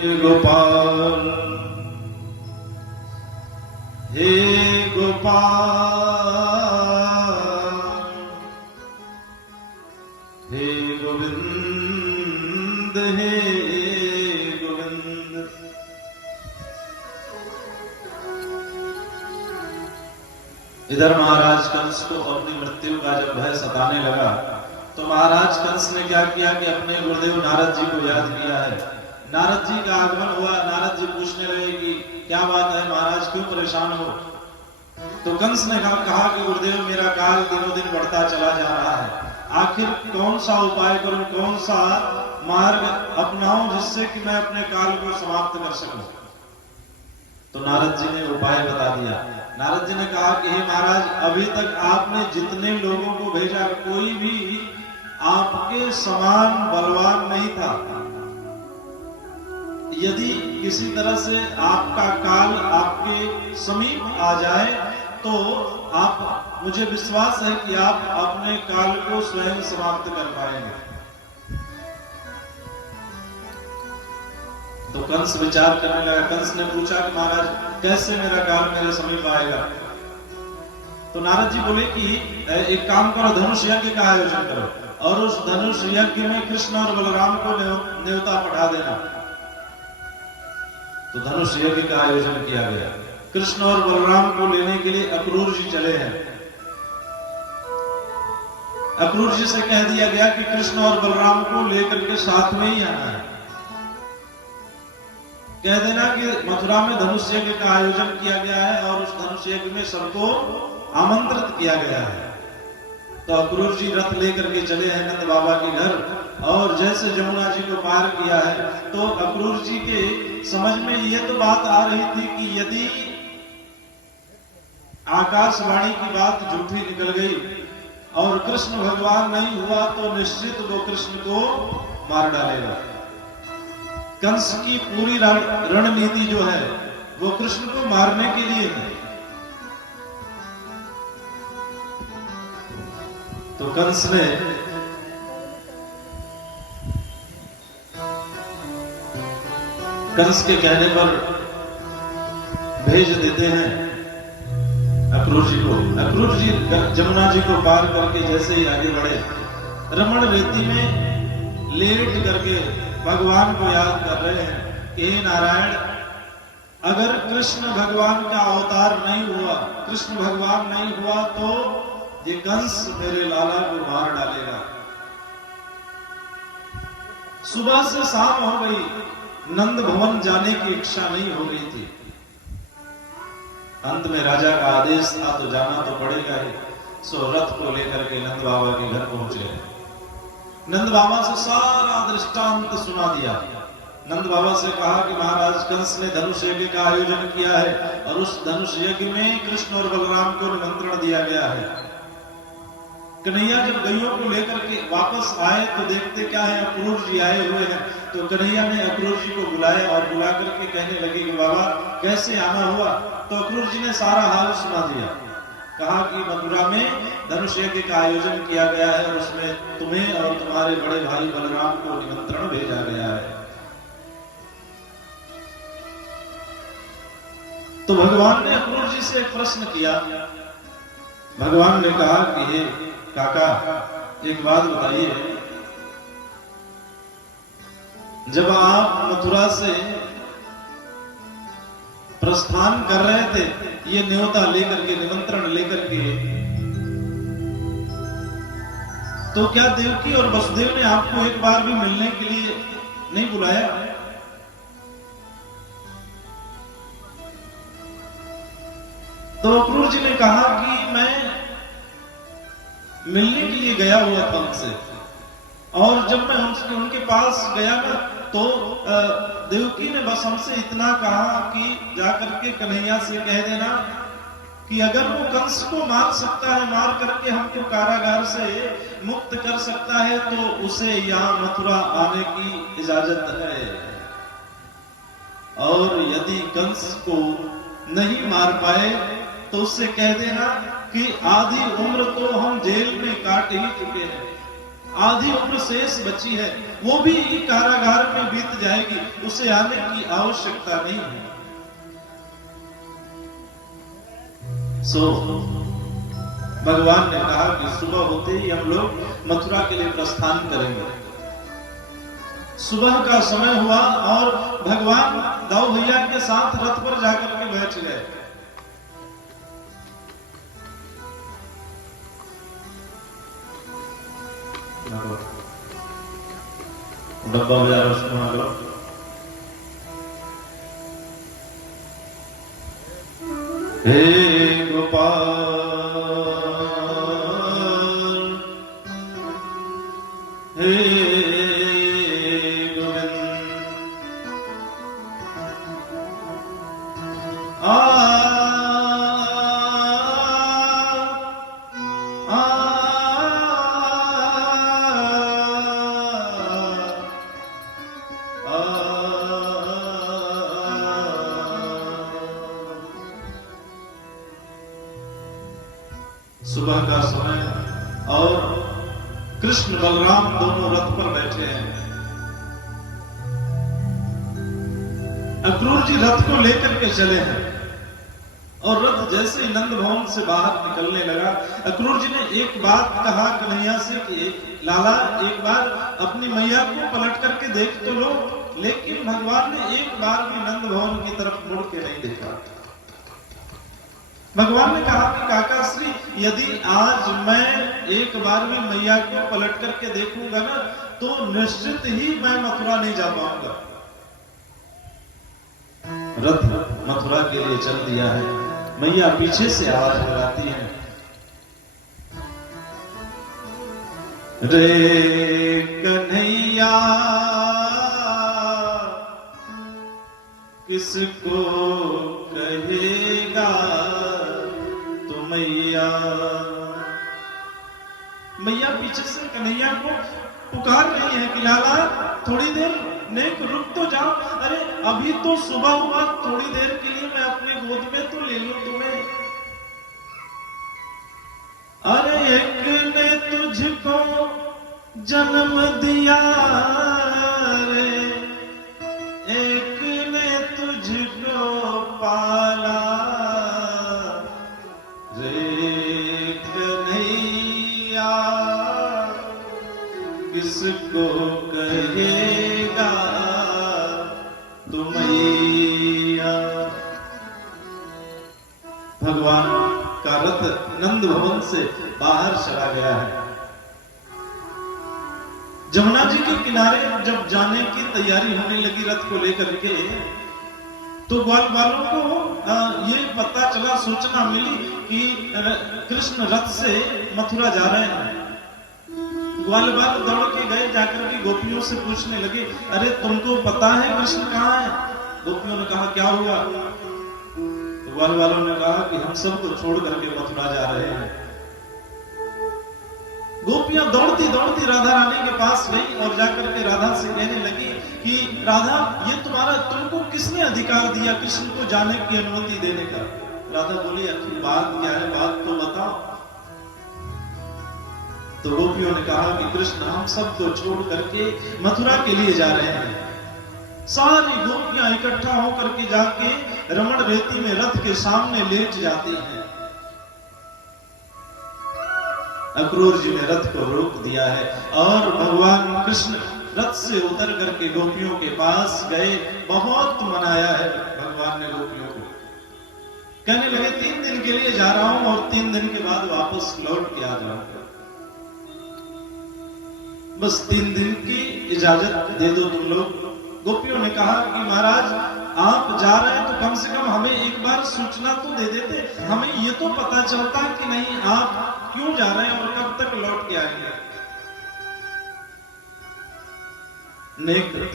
हे गोपाल हे गोपाल हे गोविंद हे गोविंद। इधर महाराज कंस को अपनी मृत्यु का जब भय सताने लगा तो महाराज कंस ने क्या किया कि अपने गुरुदेव नारद जी को याद किया है। नारद जी का आगमन हुआ। नारद जी पूछने लगे कि क्या बात है महाराज, क्यों परेशान हो? तो कंस ने कहा कि गुरुदेव मेरा काल दिनों दिन बढ़ता चला जा रहा है, आखिर कौन सा उपाय करूं, कौन सा मार्ग अपनाऊं जिससे कि मैं अपने काल को समाप्त कर सकूं। तो नारद जी ने उपाय बता दिया। नारद जी ने कहा कि हे महाराज, अभी तक आपने जितने लोगों को भेजा कोई भी आपके समान बलवान नहीं था। यदि किसी तरह से आपका काल आपके समीप आ जाए तो आप, मुझे विश्वास है कि आप अपने काल को स्वयं समाप्त कर पाएंगे। तो कंस विचार करने लगा। कंस ने पूछा कि महाराज कैसे मेरा काल मेरे समीप आएगा? तो नारद जी बोले कि एक काम करो, धनुष यज्ञ का आयोजन करो और उस धनुष यज्ञ में कृष्ण और बलराम को न्योता पठा देना। तो धनुष यज्ञ का आयोजन किया गया। कृष्ण और बलराम को लेने के लिए अक्रूर जी चले हैं। अक्रूर जी से कह दिया गया कि कृष्ण और बलराम को लेकर के साथ में ही आना है। कह देना कि मथुरा में धनुष यज्ञ का आयोजन किया गया है और उस धनुष यज्ञ में सबको आमंत्रित किया गया है। तो अक्रूर जी रथ लेकर के चले हैं नंद बाबा के घर और जैसे जमुना जी को पार किया है तो अक्रूर जी के समझ में ये तो बात आ रही थी कि यदि आकाशवाणी की बात झूठी निकल गई और कृष्ण भगवान नहीं हुआ तो निश्चित वो कृष्ण को मार डालेगा। कंस की पूरी रणनीति जो है वो कृष्ण को मारने के लिए है। तो कंस ने कंस के कहने पर भेज देते हैं अक्रूर जी को। अक्रूर जी जमुना जी को पार करके जैसे ही आगे बढ़े, रमण रेती में लेट करके भगवान को याद कर रहे हैं कि हे नारायण, अगर कृष्ण भगवान का अवतार नहीं हुआ, कृष्ण भगवान नहीं हुआ तो ये कंस मेरे लाला को मार डालेगा। सुबह से शाम हो गई, नंद भवन जाने की इच्छा नहीं हो रही थी। अंत में राजा का आदेश था तो जाना तो पड़ेगा ही। सो रथ को लेकर के नंद बाबा के घर पहुंचे। नंद बाबा से सारा दृष्टांत सुना दिया। नंद बाबा से कहा कि महाराज कंस ने धनुष यज्ञ का आयोजन किया है और उस धनुष यज्ञ में कृष्ण और बलराम को निमंत्रण दिया गया है। कन्हैया जब गैयों को लेकर के वापस आए तो देखते क्या है, अक्रूर जी आए हुए हैं। तो कन्हैया ने अक्रूर जी को बुलाया और बुला करके कहने लगे कि बाबा कैसे आना हुआ? तो अक्रूर जी ने सारा हाल सुना दिया। कहा कि मथुरा में धनुष यज्ञ का आयोजन किया गया है और उसमें तुम्हें और तुम्हारे बड़े भाई बलराम को निमंत्रण भेजा गया है। तो भगवान ने अक्रूर जी से एक प्रश्न किया। भगवान ने कहा कि हे काका, एक बात बताइए, जब आप मथुरा से प्रस्थान कर रहे थे ये न्योता लेकर के, निमंत्रण लेकर के, तो क्या देवकी और वसुदेव ने आपको एक बार भी मिलने के लिए नहीं बुलाया? तो अक्रूर जी ने कहा कि मैं मिलने के लिए गया हुआ था उनसे, और जब मैं उनके पास गया ना तो देवकी ने बस हमसे इतना कहा कि जाकर के कन्हैया से कह देना कि अगर वो कंस को मार सकता है, मार करके हमको कारागार से मुक्त कर सकता है तो उसे यहाँ मथुरा आने की इजाजत है, और यदि कंस को नहीं मार पाए तो उससे कह देना कि आधी उम्र तो हम जेल में काट ही चुके हैं, आधी उम्र शेष बची है, वो भी कारागार में बीत जाएगी, उसे आने की आवश्यकता नहीं है। भगवान ने कहा कि सुबह होते ही हम लोग मथुरा के लिए प्रस्थान करेंगे। सुबह का समय हुआ और भगवान दाऊ भैया के साथ रथ पर जाकर के बैठ गए। डब्बा बजा रहा हे गोपाल हे गोविंद सुबह का समय और कृष्ण बलराम दोनों रथ पर बैठे हैं। अक्रूर जी रथ को लेकर के चले हैं और रथ जैसे ही नंद भवन से बाहर निकलने लगा, अक्रूर जी ने एक बात कहा कन्हैया से कि लाला एक बार अपनी मैया को पलट करके देख तो लो। लेकिन भगवान ने एक बार भी नंद भवन की तरफ मुड़ के नहीं देखा। भगवान ने कहा कि काका श्री, यदि आज मैं एक बार भी मैया को पलट करके देखूंगा ना, तो निश्चित ही मैं मथुरा नहीं जा पाऊंगा। रथ मथुरा के लिए चल दिया है। मैया पीछे से आवाज लगाती है, रे कन्हैया किसको कहेगा तो मैया। मैया पीछे से कन्हैया को पुकार रही है कि लाला थोड़ी देर नेक रुक तो जाओ। अरे अभी तो सुबह हुआ, थोड़ी देर के लिए मैं अपने गोद में तो ले लूं तुम्हें। अरे एक ने तुझको जन्म दिया रे, एक ने तुझको पाला रे कन्हैया किसको कहेगा तो मैया। भगवान का रथ नंद भवन से बाहर चला गया है। जमुना जी के किनारे जब जाने की तैयारी होने लगी रथ को लेकर के, तो ग्वाल वालों को ये पता चला, सूचना मिली कि कृष्ण रथ से मथुरा जा रहे हैं। ग्वाल वाल दौड़ के गए, जाकर के गोपियों से पूछने लगे, अरे तुमको पता है कृष्ण कहाँ है? गोपियों ने कहा क्या हुआ? तो ग्वाल वालों ने कहा कि हम सबको छोड़ करके मथुरा जा रहे हैं। गोपियां दौड़ती दौड़ती राधा रानी के पास गई और जाकर के राधा से कहने लगी कि राधा, ये तुमको किसने अधिकार दिया कृष्ण को जाने की अनुमति देने का? राधा बोली, आखिर बात क्या है, बात तो बताओ। तो गोपियों ने कहा कि कृष्ण हम सबको छोड़ करके मथुरा के लिए जा रहे हैं। सारी गोपियां इकट्ठा होकर के जाके रमण रेती में रथ के सामने लेट जाती हैं। अक्रूर जी ने रथ को रोक दिया है और भगवान कृष्ण रथ से उतर करके गोपियों के पास गए। बहुत मनाया है भगवान ने गोपियों को। कहने लगे 3 दिन के लिए जा रहा हूं और 3 दिन के बाद वापस लौट के आ जाऊंगा। बस 3 दिन की इजाजत दे दो तुम लोग। गोपियों ने कहा कि महाराज आप जा रहे हैं तो कम से कम हमें एक बार सूचना तो दे देते, हमें ये तो पता चलता कि नहीं आप क्यों जा रहे हैं और कब तक लौट के आएंगे।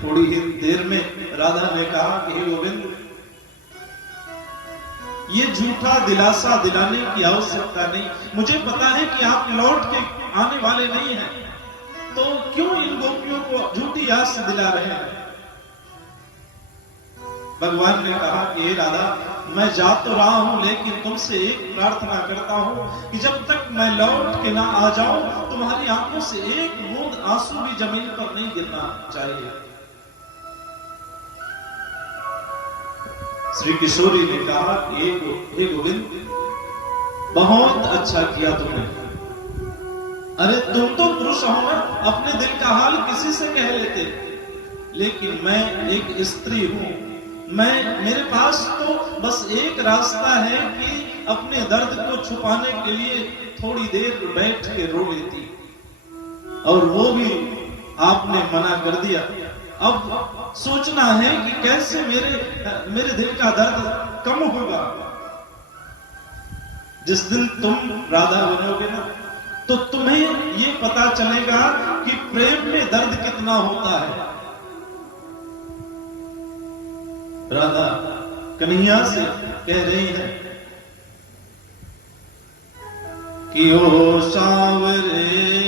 थोड़ी ही देर में राधा ने कहा कि हे गोविंद, ये झूठा दिलासा दिलाने की आवश्यकता नहीं। मुझे पता है कि आप लौट के आने वाले नहीं हैं, तो क्यों इन गोपियों को झूठी आस दिला रहे हैं? भगवान ने कहा कि हे राधा, मैं जा तो रहा हूं, लेकिन तुमसे एक प्रार्थना करता हूं कि जब तक मैं लौट के ना आ जाऊं तो तुम्हारी आंखों से एक बूंद आंसू भी जमीन पर नहीं गिरना चाहिए। श्री किशोरी ने कहा कि हे गोविंद, बहुत अच्छा किया तुमने। अरे तुम तो पुरुष हो ना, अपने दिल का हाल किसी से कह लेते, लेकिन मैं एक स्त्री हूं। मेरे पास तो बस एक रास्ता है कि अपने दर्द को छुपाने के लिए थोड़ी देर बैठ के रो लेती, और वो भी आपने मना कर दिया। अब सोचना है कि कैसे मेरे दिल का दर्द कम होगा। जिस दिन तुम राधा बनोगे ना, तो तुम्हें ये पता चलेगा कि प्रेम में दर्द कितना होता है। राधा कन्हैया से कह रही है कि ओ सावरे